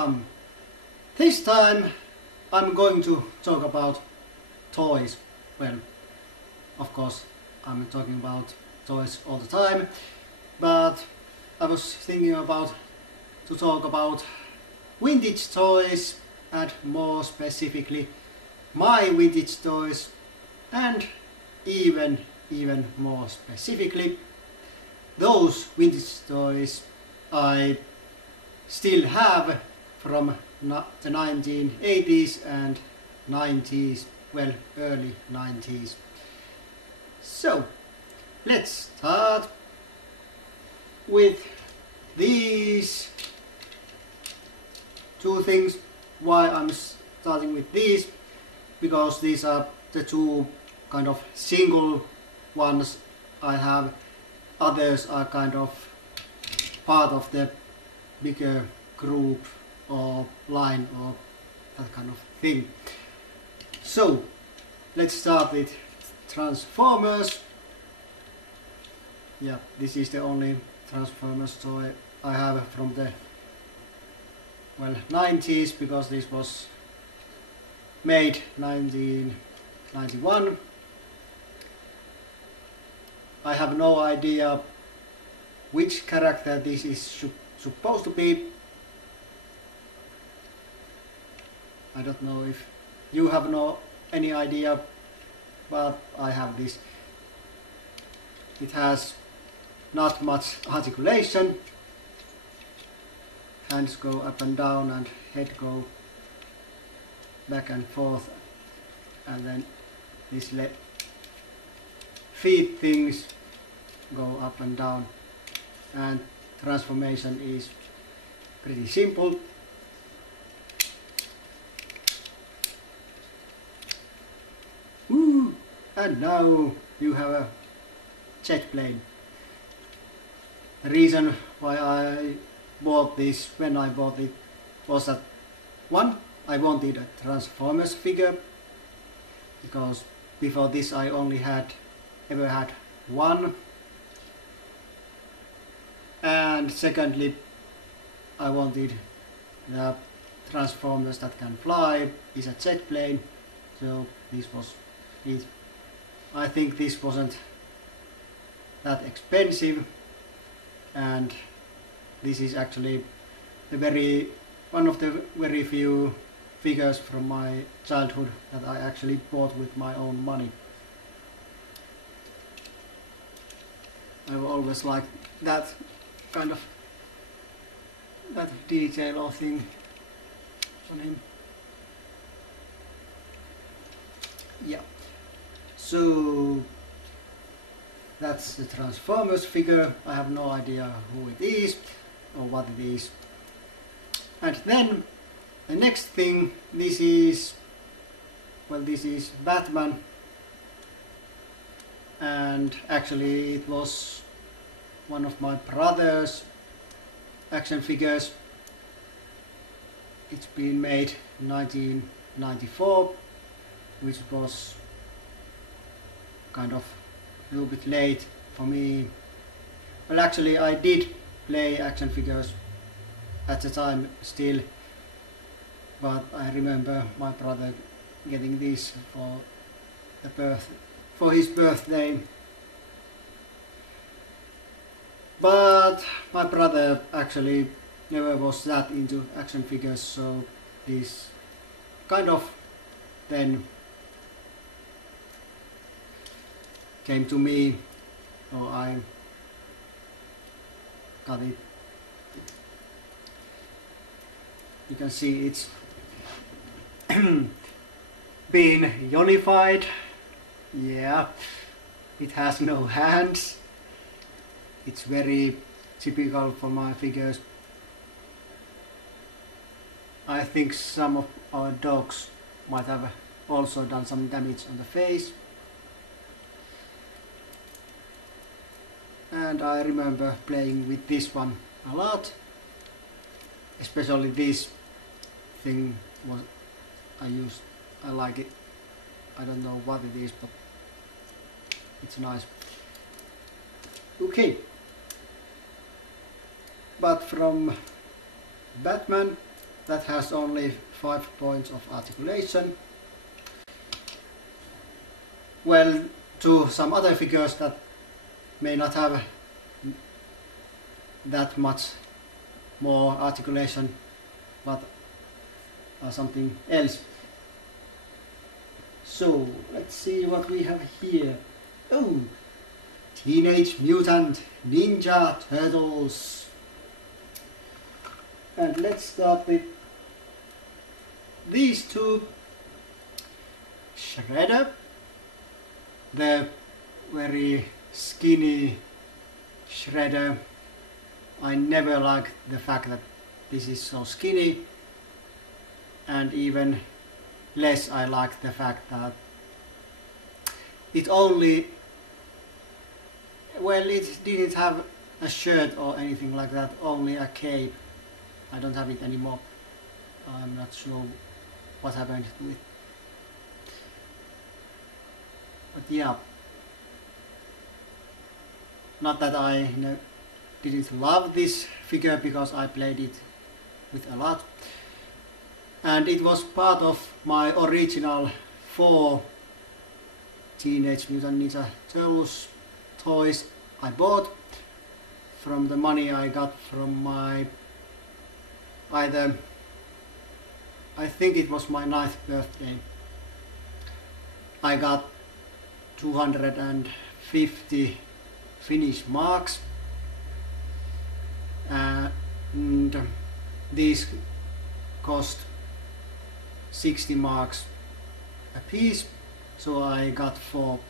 welcome! This time I'm going to talk about toys. Well, of course I'm talking about toys all the time, but I was thinking about to talk about vintage toys and more specifically my vintage toys, and even more specifically those vintage toys I still have from the 1980s and 90s, well, early 90s. So let's start with these two things. Why I'm starting with these? Because these are the two kind of single ones I have. Others are kind of part of the bigger group or line or that kind of thing. So let's start with Transformers. Yeah, this is the only Transformers toy I have from the 90s, because this was made 1991. I have no idea which character this is supposed to be. I don't know if you have any idea, but I have this. It has not much articulation. Hands go up and down and head go back and forth, and then these feet things go up and down, and transformation is pretty simple. Woo! And now you have a jet plane. The reason why I bought this when I bought it was that, one, I wanted a Transformers figure, because before this I only ever had one, and secondly I wanted the Transformers that can fly, is a jet plane, so this was it. I think this wasn't that expensive, and this is actually one of the very few figures from my childhood that I actually bought with my own money. I've always liked that kind of detail or thing on him. Yeah, so that's the Transformers figure. I have no idea who it is or what it is. And then the next thing, this is Batman, and actually it was one of my brother's action figures. It's been made in 1994, which was kind of a little bit late for me. Well, actually I did play action figures at the time still, but I remember my brother getting this for his birthday. But my brother actually never was that into action figures, so this kind of then came to me, or I got it. You can see it's been unified. Yeah, it has no hands. It's very typical for my figures. I think some of our dogs might have also done some damage on the face. And I remember playing with this one a lot. Especially this thing I like it. I don't know what it is, but it's nice. Okay. But from Batman that has only 5 points of articulation. Well, to some other figures that may not have that much more articulation, but something else. So let's see what we have here. Oh, Teenage Mutant Ninja Turtles. And let's start with these two. Shredder, the very skinny Shredder. I never liked the fact that this is so skinny, and even less I like the fact that it only, well, it didn't have a shirt or anything like that, only a cape. I don't have it anymore. I'm not sure what happened to it. But yeah, not that I didn't love this figure, because I played it with a lot. And it was part of my original 4 Teenage Mutant Ninja Turtles toys I bought from the money I got from my I think it was my 9th birthday. I got 250 Finnish marks, and these cost 60 marks a piece, so I got 4,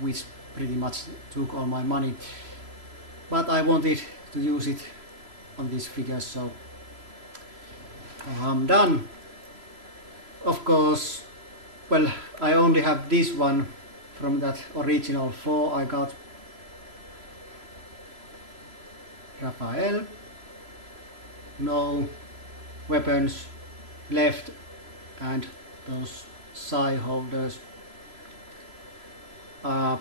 which pretty much took all my money. But I wanted to use it on these figures, so I'm done. Of course, well, I only have this one from that original 4 I got. Raphael, no weapons left, and those side holders are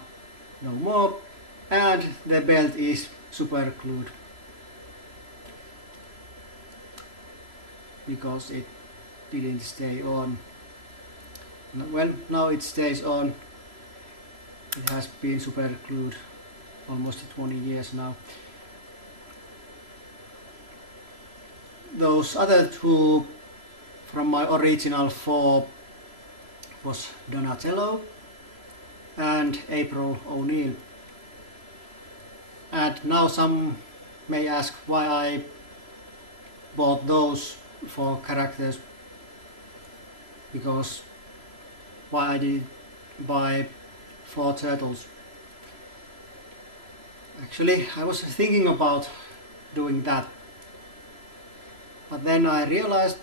no more, and the belt is super glued because it didn't stay on. Well, now it stays on. It has been super glued almost 20 years now. Those other 2 from my original 4 was Donatello and April O'Neil. And now some may ask why I bought those 4 characters, because why I did buy 4 turtles. Actually, I was thinking about doing that, but then I realized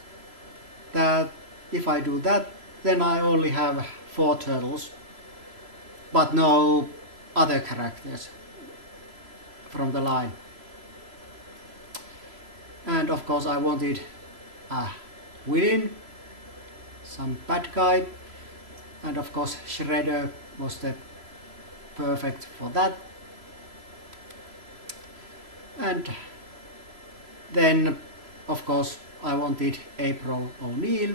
that if I do that, then I only have 4 turtles, but no other characters from the line. And of course I wanted a villain, some bad guy, and of course Shredder was the perfect for that. And then of course I wanted April O'Neil,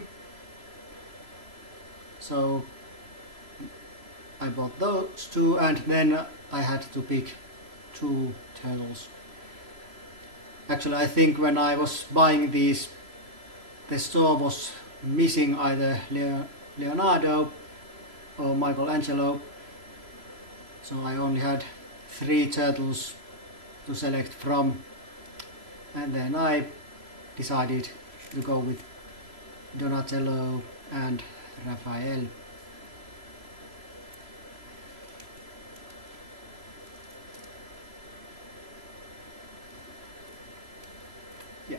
so I bought those 2, and then I had to pick 2 turtles. Actually, I think when I was buying these, the store was missing either Leonardo or Michelangelo, so I only had 3 turtles to select from, and then I decided to go with Donatello and Raphael. Yeah.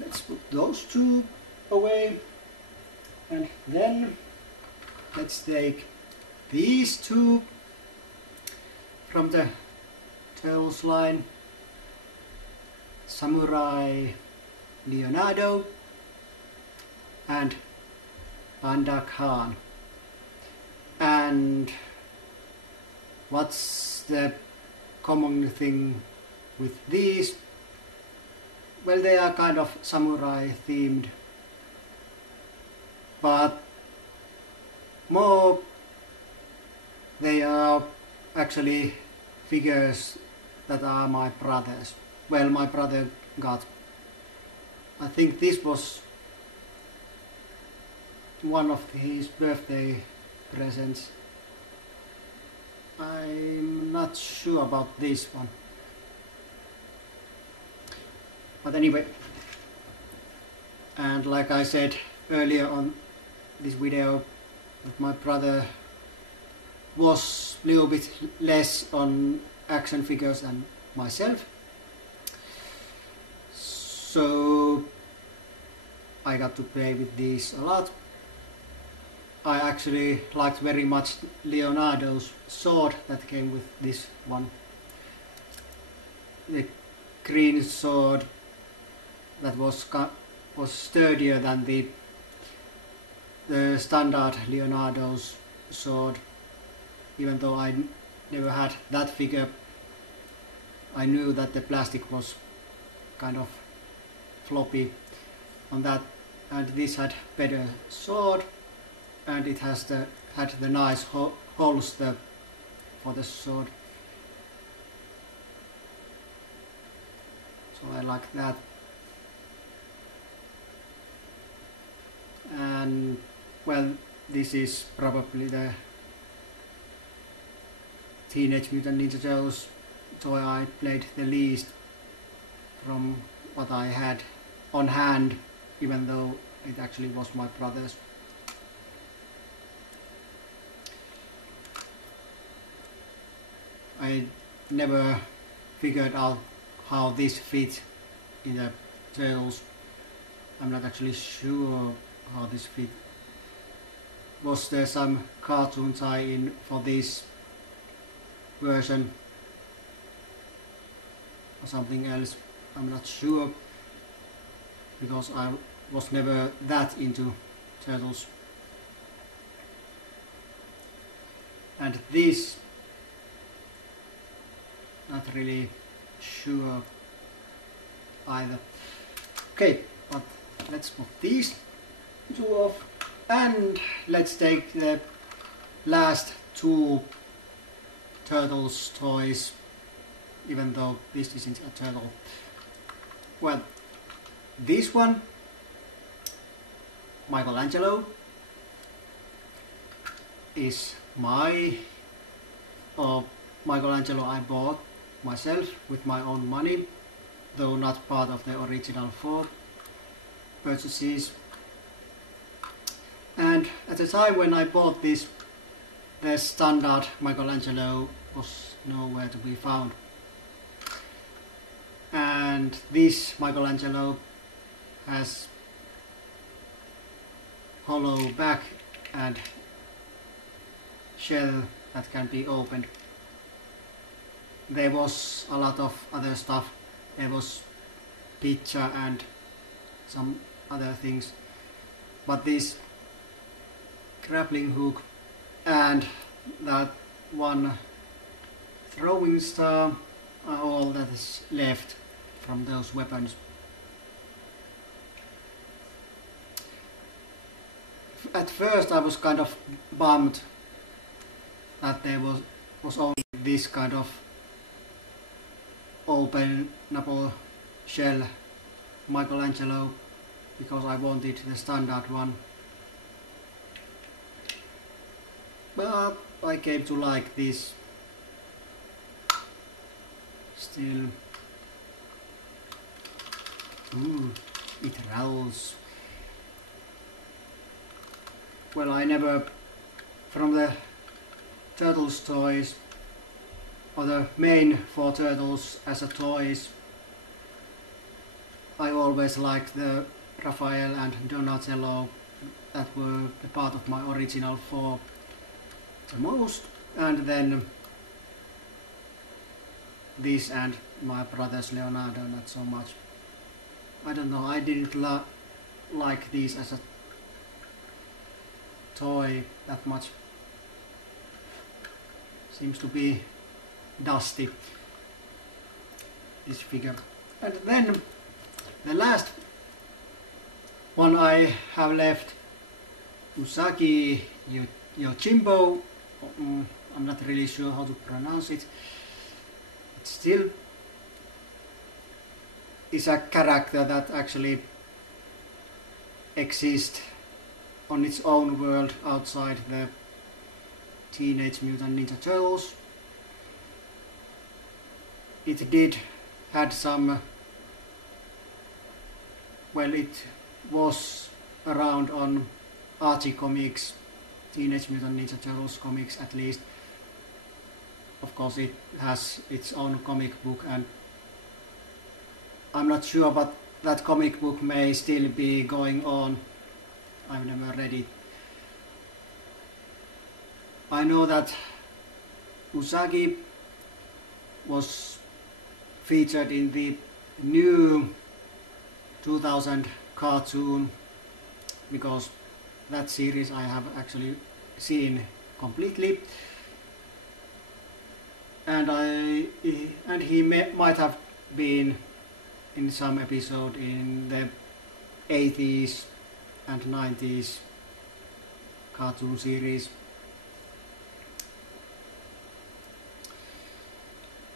Let's put those 2 away, and then let's take these 2 from the Turtles line. Samurai Leonardo and Panda Khan. And what's the common thing with these? well, they are kind of samurai themed, but more they are actually figures that are my brother's. Well, my brother got, I think this was one of his birthday presents. I'm not sure about this one. But anyway, and like I said earlier on this video, that my brother was a little bit less on action figures than myself. So I got to play with these a lot. I actually liked very much Leonardo's sword that came with this one. The green sword that was sturdier than the standard Leonardo's sword. Even though I never had that figure, I knew that the plastic was kind of floppy on that, and this had better sword, and it had the nice holster for the sword. So I like that. And well, this is probably the Teenage Mutant Ninja Turtles toy I played the least from what I had on hand, even though it actually was my brother's. I never figured out how this fits in the Turtles. I'm not actually sure how this fit. Was there some cartoon tie-in for this version or something else? I'm not sure, because I was never that into Turtles. And this, not really sure either. Okay, but let's put these two off, and let's take the last two Turtles toys, even though this isn't a turtle. Well, this one, Michelangelo, is Michelangelo I bought myself with my own money, though not part of the original 4 purchases. And at the time when I bought this, the standard Michelangelo was nowhere to be found. And this Michelangelo has hollow back and shell that can be opened. There was a lot of other stuff. There was pizza and some other things, but this grappling hook and that one throwing star are all that is left from those weapons. At first I was kind of bummed that there was only this kind of openable shell Michelangelo, because I wanted the standard one. But I came to like this still. Ooh, it rattles. Well, I never, from the Turtles toys, or the main 4 Turtles as a toys, I always liked the Raphael and Donatello that were the part of my original 4 the most, and then this and my brother's Leonardo not so much. I don't know, I didn't like these as a toy that much. Seems to be dusty, this figure. And then The last one I have left, Usagi Yojimbo. I'm not really sure how to pronounce it. It still is a character that actually exists on its own world outside the Teenage Mutant Ninja Turtles. It did had some, well, it was around on Archie Comics, Teenage Mutant Ninja Turtles comics at least. Of course it has its own comic book, and I'm not sure, but that comic book may still be going on. I've never read it. I know that Usagi was featured in the new 2000 cartoon, because that series I have actually seen completely, and he might have been in some episode in the 80s and 90s cartoon series.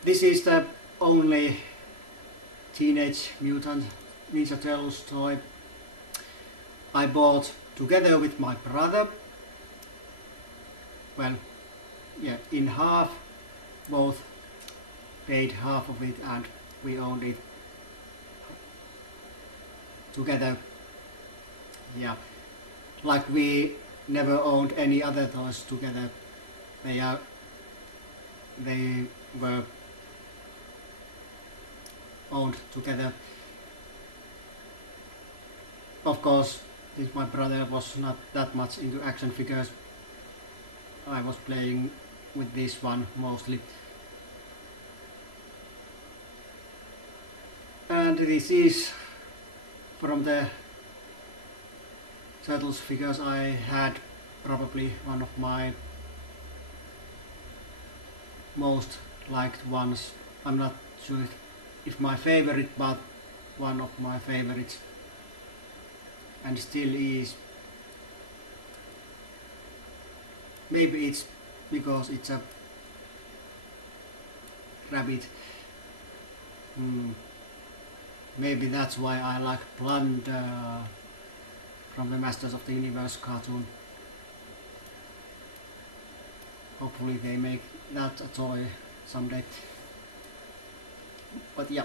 This is the only Teenage Mutant Ninja Turtles toy I bought together with my brother. Well, yeah, in half, both paid half of it and we owned it together. Yeah, like we never owned any other toys together. They were owned together. Of course, since my brother was not that much into action figures, I was playing with this one mostly. And this is from the Turtles figures I had probably one of my most liked ones. I'm not sure if my favorite, but one of my favorites, and still is. Maybe it's because it's a rabbit. Maybe that's why I like Plunder from the Masters of the Universe cartoon. Hopefully they make that a toy someday. But yeah,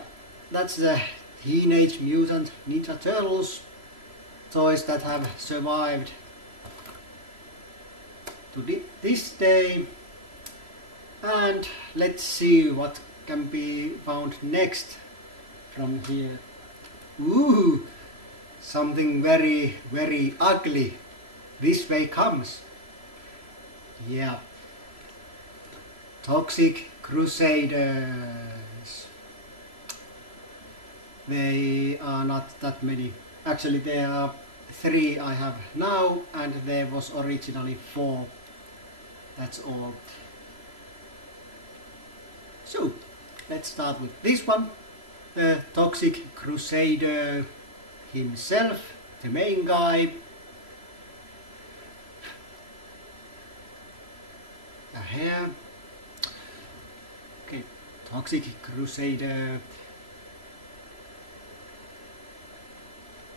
that's the Teenage Mutant Ninja Turtles toys that have survived to this day. And let's see what can be found next from here. Ooh, something very, very ugly. This way comes. Yeah. Toxic Crusaders. They are not that many. Actually, there are 3 I have now, and there was originally 4. That's all. So, let's start with this one. The Toxic Crusader himself, the main guy. A hair. Okay, Toxic Crusader.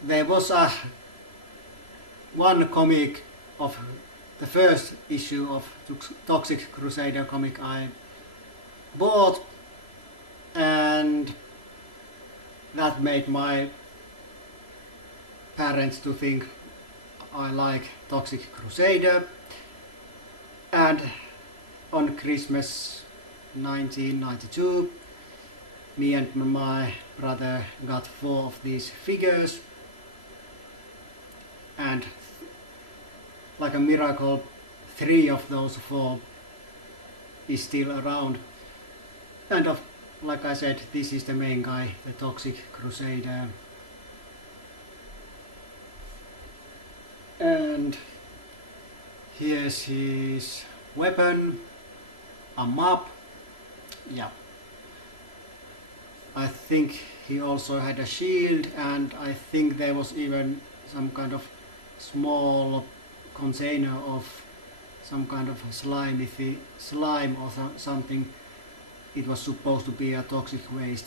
There was one comic of the first issue of Toxic Crusader comic I bought, and that made my parents to think I like Toxic Crusader. And on Christmas 1992, me and my brother got 4 of these figures, and like a miracle, 3 of those 4 is still around. And like I said, this is the main guy, the Toxic Crusader. And here's his weapon, a mop. Yeah. I think he also had a shield, and I think there was even some kind of small container of some kind of slime or something. It was supposed to be a toxic waste.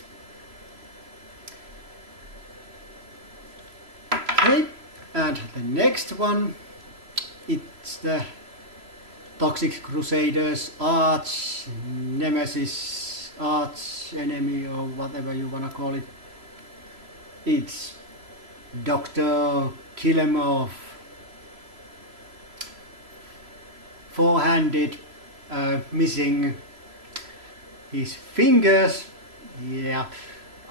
Okay, and the next one, it's the Toxic Crusaders arch nemesis, arch enemy, or whatever you wanna call it. It's Dr. Kilemov. Four-handed, missing his fingers. Yeah,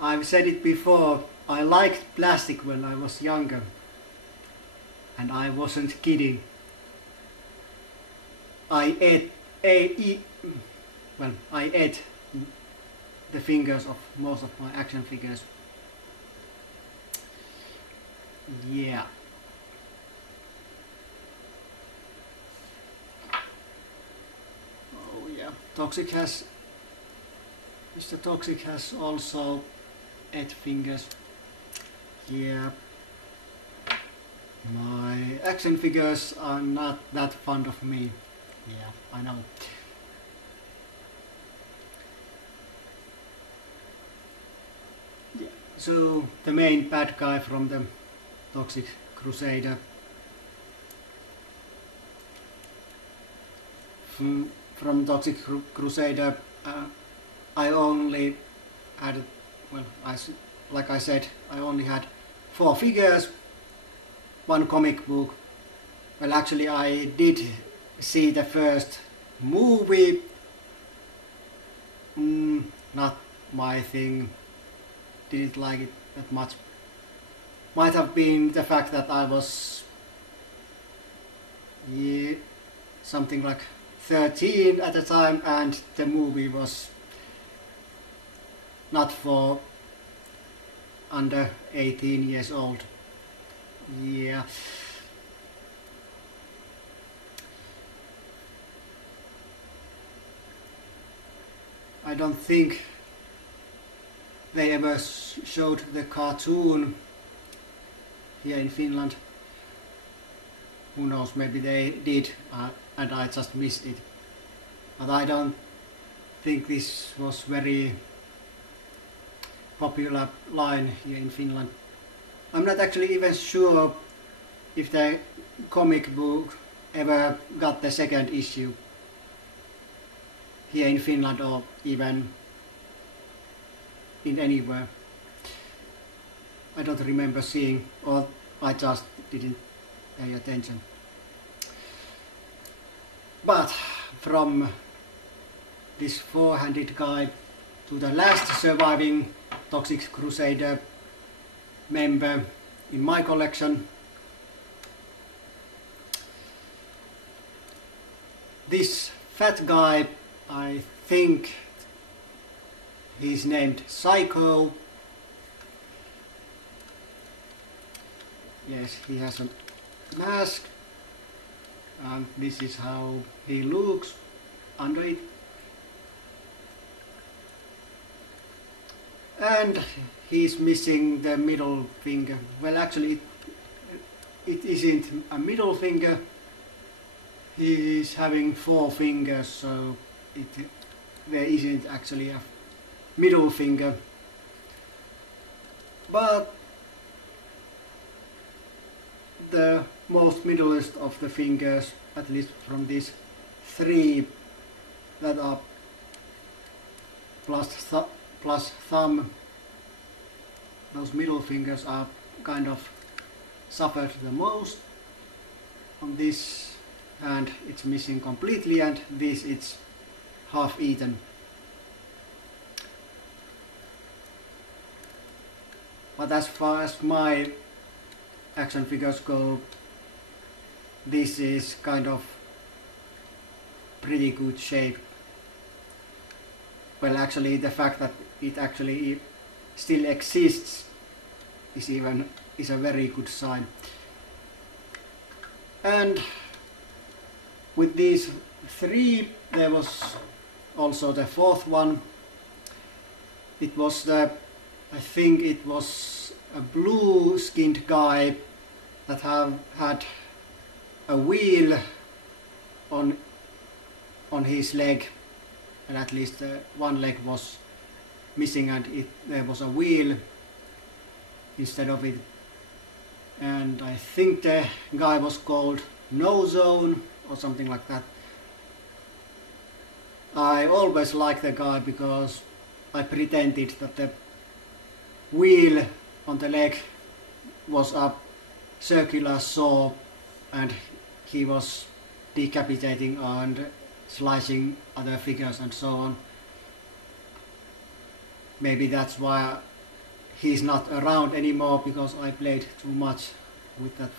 I've said it before, I liked plastic when I was younger. And I wasn't kidding. I ate the fingers of most of my action figures. Yeah. Oh yeah, Mr. Toxic has also 8 fingers. Yeah. My action figures are not that fond of me. Yeah, I know. Yeah. So the main bad guy from the Toxic Crusader. From Toxic Crusader, I only had, well, like I said, I only had 4 figures, 1 comic book. Well, actually I did see the first movie. Not my thing. Didn't like it that much. Might have been the fact that I was something like 13 at the time, and the movie was not for under 18 years old. Yeah. I don't think they ever showed the cartoon here in Finland. Who knows, maybe they did and I just missed it. But I don't think this was very popular line here in Finland. I'm not actually even sure if the comic book ever got the second issue here in Finland or even in anywhere. I don't remember seeing, or I just didn't pay attention. But from this 4-handed guy to the last surviving Toxic Crusader member in my collection, this fat guy, I think he's named Psycho. Yes, he has a mask, and this is how he looks under it. And he's missing the middle finger. Well, actually it isn't a middle finger. He is having 4 fingers, so there isn't actually a middle finger. But the most middlest of the fingers, at least from these 3 that are plus thumb, those middle fingers are kind of suffered the most. On this hand it's missing completely, and this it's half eaten. But as far as my action figures go, this is kind of pretty good shape. Well, actually the fact that it actually still exists is a very good sign. And with these 3 there was also the 4th one. It was the I think it was a blue skinned guy that had a wheel on his leg, and at least one leg was missing, and there was a wheel instead of it. And I think the guy was called No Zone or something like that. I always liked the guy because I pretended that the wheel on the leg was a circular saw and he was decapitating and slicing other figures and so on. Maybe that's why he's not around anymore, because I played too much with that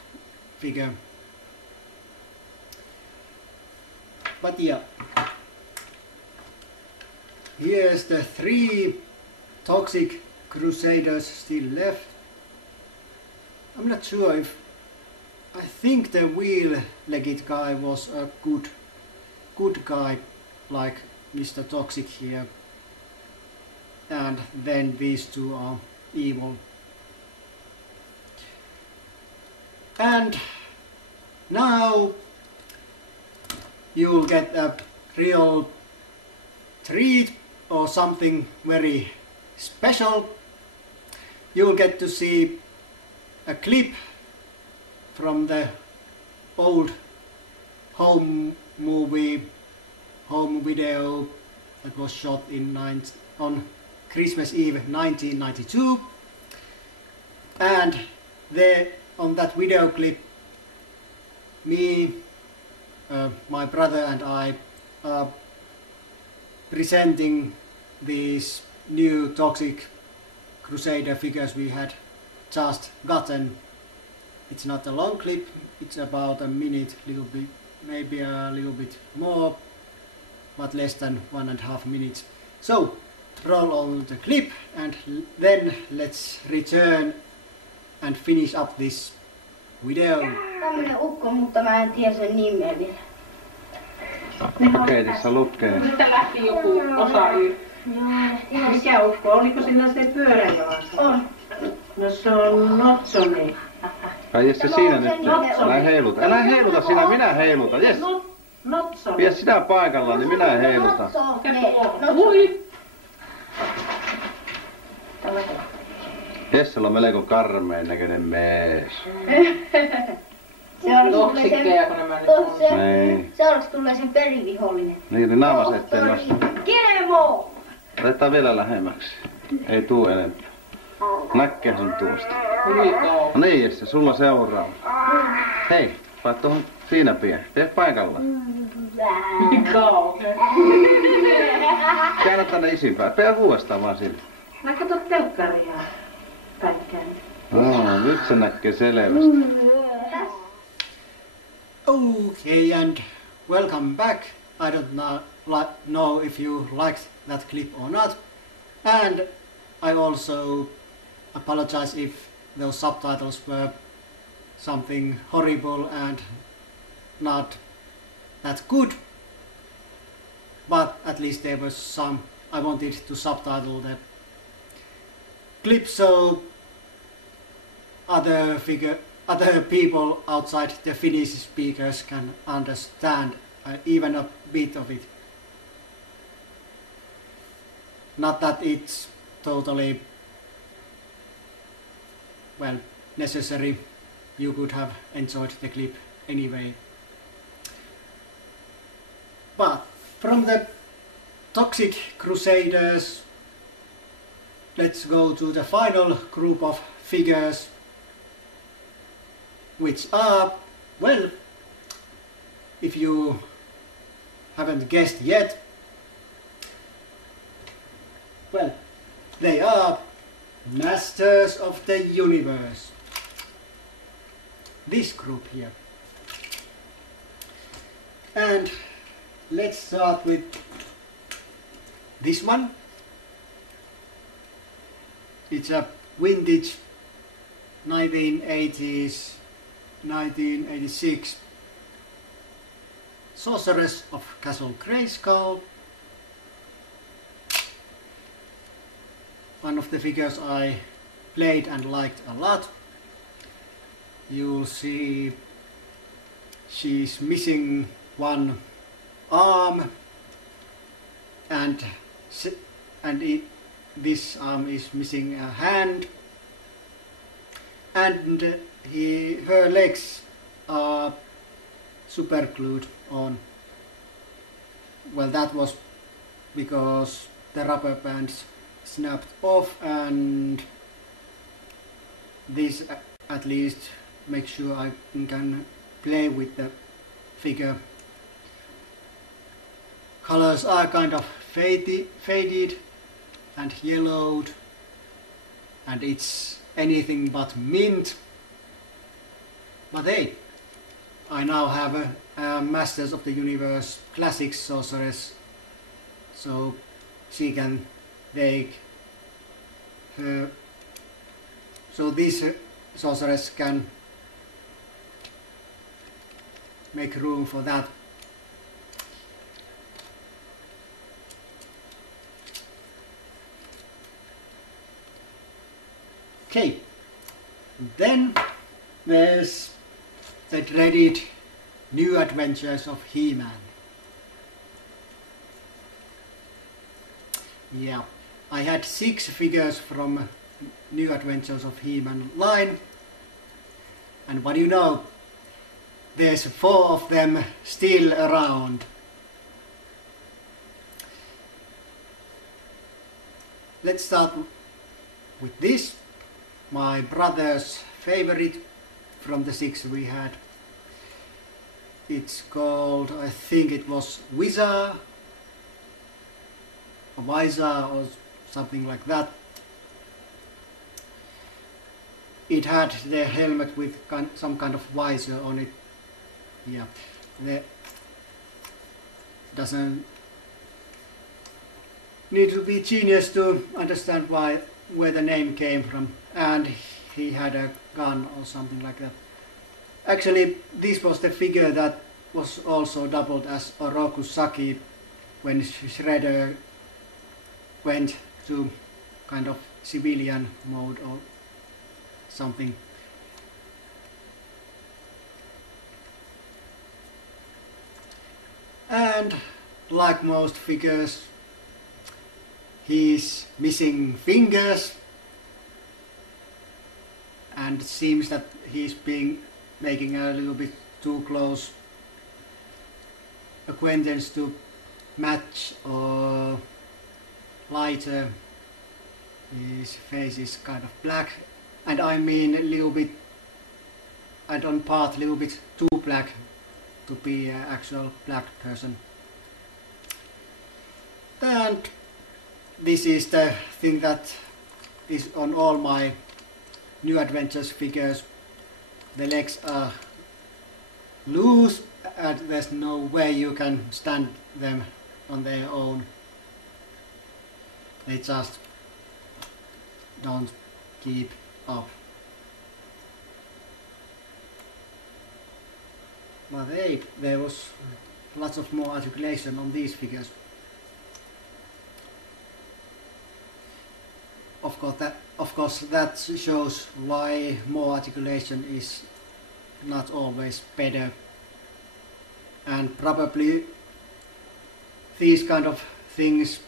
figure. But yeah, here's the 3 Toxic Crusaders still left. I'm not sure if... I think the wheel-legged guy was a good guy, like Mr. Toxic here. And then these 2 are evil. And now you'll get a real treat or something very special. You'll get to see a clip from the old home video that was shot on Christmas Eve 1992, and there on that video clip, me, my brother and I are presenting these new Toxic Crusader figures we had just gotten. It's not a long clip, it's about a minute, little bit, maybe a little bit more, but less than 1.5 minutes. So roll on the clip and then let's return and finish up this video. Tämmönen ukko, mutta mä en tiedä sen nimeä vielä. Okei, tässä lukee. Mistä lähti joku osa Y? Joo, Mikä ukko? Oliko sillä se pyöräjalassa? on. No se on Notsoni. Ai Jesse, siinä nyt. Älä heiluta. Älä heiluta sinä, minä heilutan. Jes. Notsoni. Pidä sinä paikallaan, niin minä heilutan. Ui! Jessellä on melko karmeen näköinen mies. Toksikkeja, kun nämä nyt on. Niin. Seuraavaksi tulee sen perivihollinen. Niin naamas ettei nosta. Kemo! Otetaan vielä lähemmäksi. Ei tuu enempää. Näkkeä sun tuosta. No niin Jesse, sulla seuraava. Hei, paat tuohon siinä pian. Tee paikallaan. Käännä tänne isimpään. Pidä uudestaan vaan sinne. Mä kato telkkaria pätkään. No, nyt se näkee selvästi. Okay, and welcome back. I don't know if you liked that clip or not, and I also apologize if those subtitles were something horrible and not that good, but at least there was some. I wanted to subtitle the clip so other people outside the Finnish speakers can understand even a bit of it. Not that it's totally, well, necessary. You could have enjoyed the clip anyway. But from the Toxic Crusaders, let's go to the final group of figures, which are, well, if you haven't guessed yet, well, they are Masters of the Universe. This group here. And let's start with this one. It's a vintage 1980s, 1986 Sorceress of Castle Grayskull. one of the figures I played and liked a lot. You'll see she's missing one arm, and this arm is missing a hand, and her legs are super glued on. Well, that was because the rubber bands snapped off, and this at least makes sure I can play with the figure. Colors are kind of faded and yellowed, and it's anything but mint. But hey, I now have a Masters of the Universe Classic Sorceress, so she can take her, so this sorceress can make room for that. Okay, then there's the dreaded New Adventures of He-Man. Yeah, I had 6 figures from New Adventures of He-Man line, and what do you know, there's 4 of them still around. Let's start with this, my brother's favorite from the 6 we had. It's called, I think it was Wizard, or something like that. It had the helmet with some kind of visor on it. Yeah, doesn't need to be genius to understand where the name came from, and he had a gun or something like that. Actually, this was the figure that was also doubled as Oroku Saki when Shredder went to kind of civilian mode or something. And like most figures, he's missing fingers, and it seems that he's making a little bit too close acquaintance to match or lighter. His face is kind of black, and I mean a little bit, and on part a little bit too black to be an actual black person. And this is the thing that is on all my New Adventures figures. The legs are loose, and there's no way you can stand them on their own. They just don't keep up. But hey, there was lots of more articulation on these figures. Of course that shows why more articulation is not always better, and probably these kind of things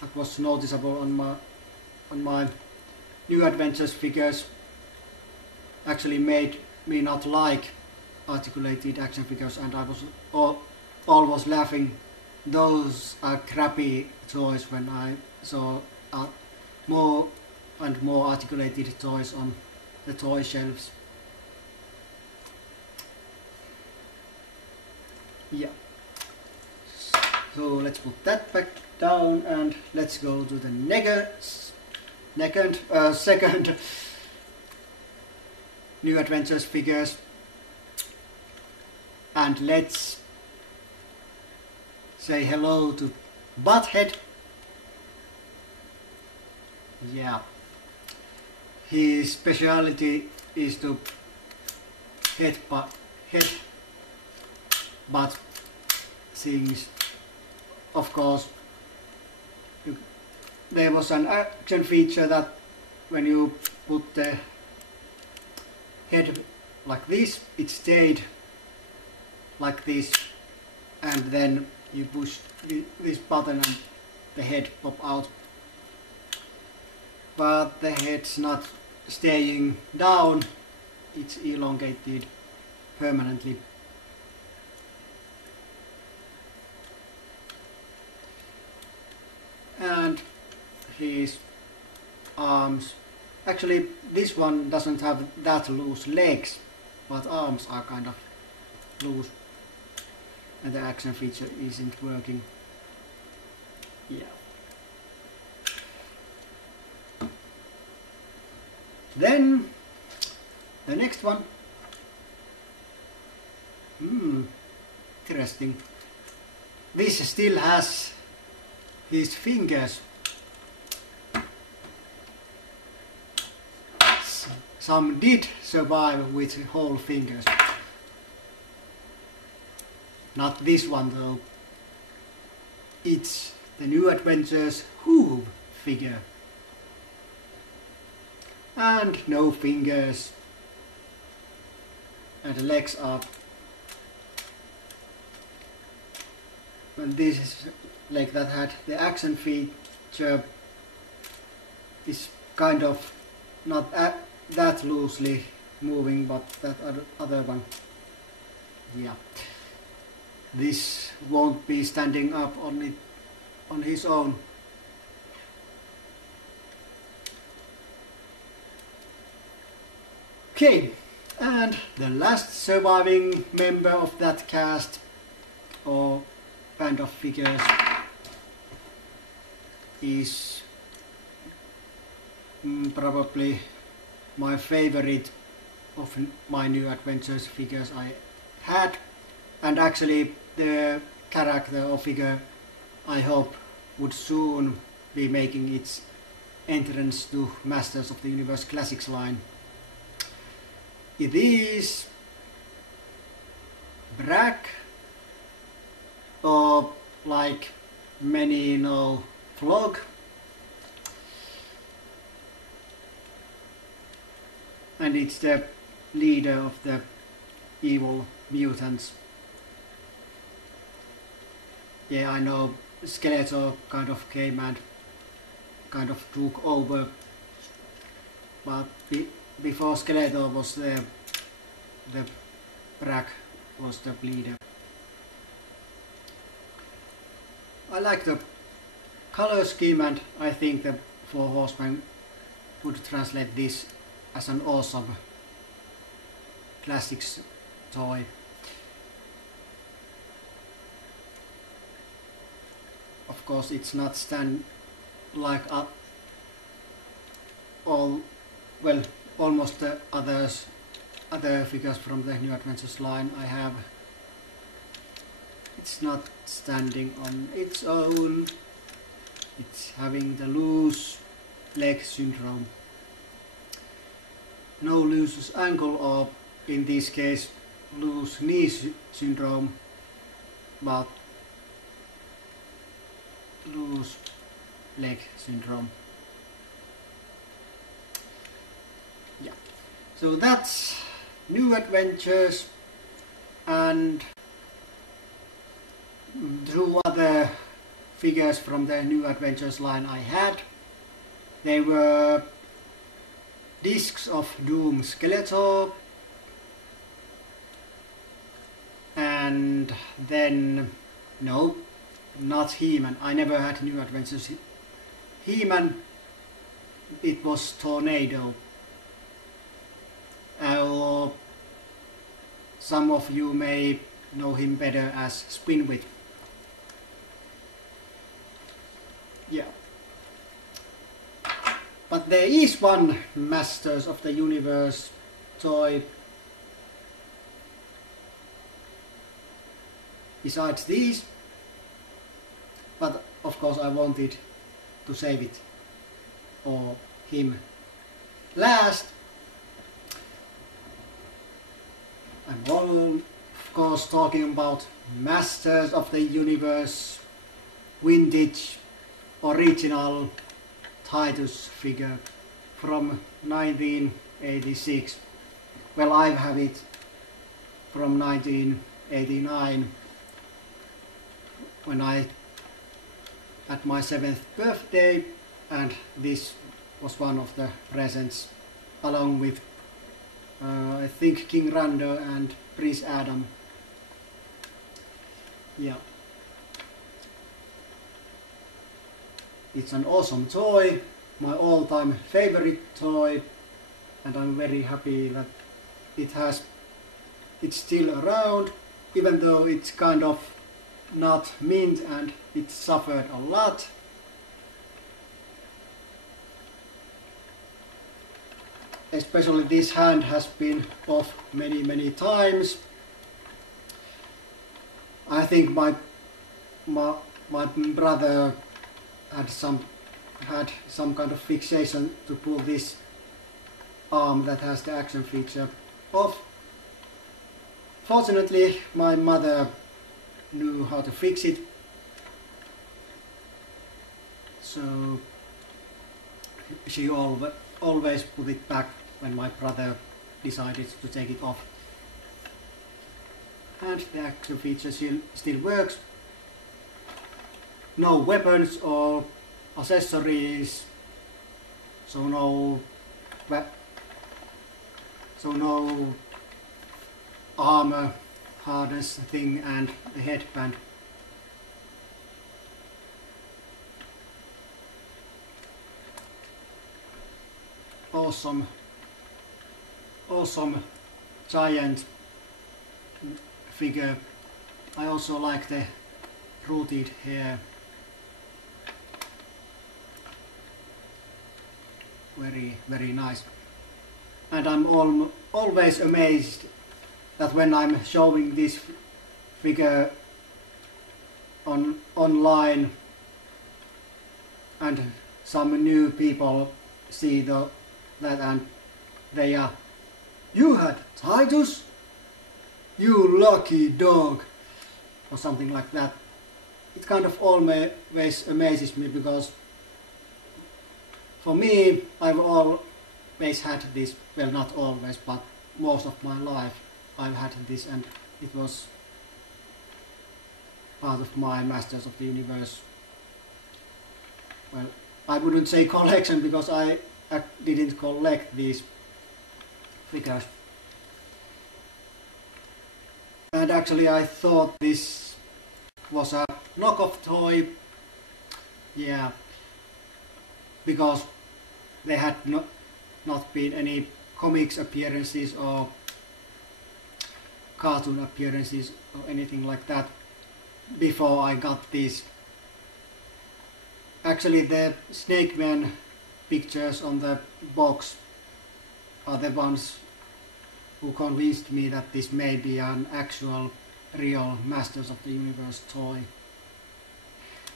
that was noticeable on my New Adventures figures actually made me not like articulated action figures, and I was always laughing. Those are crappy toys when I saw more and more articulated toys on the toy shelves. Yeah. So let's put that back down and let's go to the second New Adventures figures, and let's say hello to Butthead. Yeah, his speciality is to head butt things. Of course, there was an action feature that when you put the head like this, it stayed like this, and then you push this button and the head pop out. But the head's not staying down, it's elongated permanently. And his arms, actually this one doesn't have that loose legs, but arms are kind of loose, and the action feature isn't working. Yeah. Then the next one. Interesting. This still has his fingers. Some did survive with whole fingers. Not this one though. It's the New Adventures Who figure. And no fingers. And the legs are. Well, this is leg that had the action feature is kind of not that loosely moving, but that other one, yeah, this won't be standing up on his own. Okay, and the last surviving member of that cast or band of figures is probably my favorite of my New Adventures figures I had, and actually the character or figure I hope would soon be making its entrance to Masters of the Universe Classics line. It is Brak, or like many know, Flog. And it's the leader of the evil mutants. Yeah, I know Skeletor kind of came and kind of took over, but before Skeletor was there, the Brak was the leader. I like the color scheme, and I think the Four Horsemen would translate this as an awesome classics toy. Of course, it's not stand like almost the other figures from the New Adventures line I have. It's not standing on its own. It's having the loose leg syndrome. No loose ankle, or in this case loose knee syndrome, but loose leg syndrome. Yeah, so that's New Adventures, and two other figures from the New Adventures line I had. They were Discs of Doom Skeletor, and then, no, not He-Man. I never had New Adventures He-Man. It was Tornado. Or some of you may know him better as Spinwhip. Yeah. But there is one Masters of the Universe toy besides these, but of course I wanted to save it, or him, last. I'm of course talking about Masters of the Universe vintage original Titus figure from 1986. Well, I have it from 1989 when I had my 7th birthday, and this was one of the presents along with I think King Rando and Prince Adam. Yeah. It's an awesome toy, my all-time favorite toy, and I'm very happy that it's still around, even though it's kind of not mint and it suffered a lot. Especially this hand has been off many times. I think my brother had some kind of fixation to pull this arm that has the action feature off. Fortunately, my mother knew how to fix it, so she always put it back when my brother decided to take it off. And the action feature still works. No weapons or accessories, so no armor harness thing and the headband. Awesome giant figure. I also like the rooted hair. Very nice. And I'm always amazed that when I'm showing this figure online and some new people see that and they are, "You had Titus? You lucky dog," or something like that. It kind of always amazes me, because for me, I've always had this, well, not always, but most of my life I've had this, and it was part of my Masters of the Universe. Well, I wouldn't say collection, because I didn't collect these figures. And actually I thought this was a knockoff toy. Yeah, because there had not been any comics appearances or cartoon appearances or anything like that before I got this. Actually, the Snake Man pictures on the box are the ones who convinced me that this may be an actual real Masters of the Universe toy,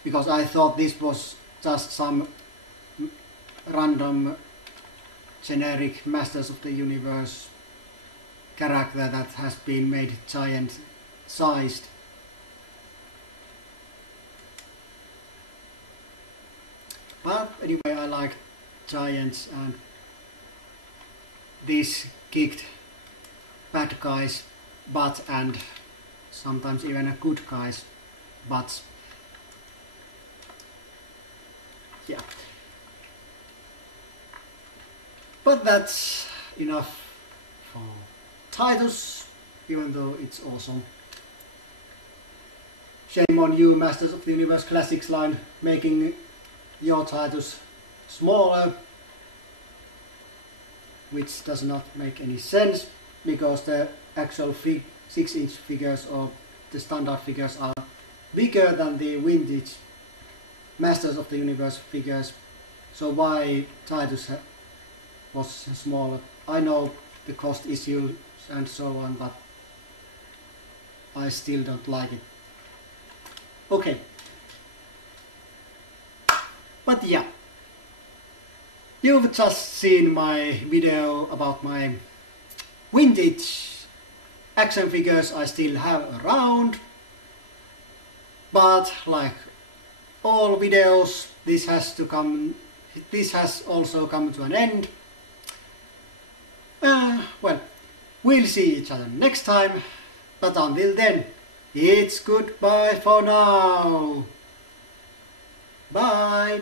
because I thought this was just some random generic Masters of the Universe character that has been made giant sized. But anyway, I like giants, and this kicked bad guys' butt, and sometimes even a good guys' butts. Yeah. But that's enough for Titus, even though it's awesome. Shame on you, Masters of the Universe Classics line, making your Titus smaller, which does not make any sense, because the actual 6-inch figures or the standard figures are bigger than the vintage Masters of the Universe figures. So why Titus was smaller? I know the cost issues and so on, but I still don't like it. Okay. But yeah, you've just seen my video about my vintage action figures I still have around, but like all videos, this has to come this has also come to an end. Well, we'll see each other next time, but until then, it's goodbye for now. Bye.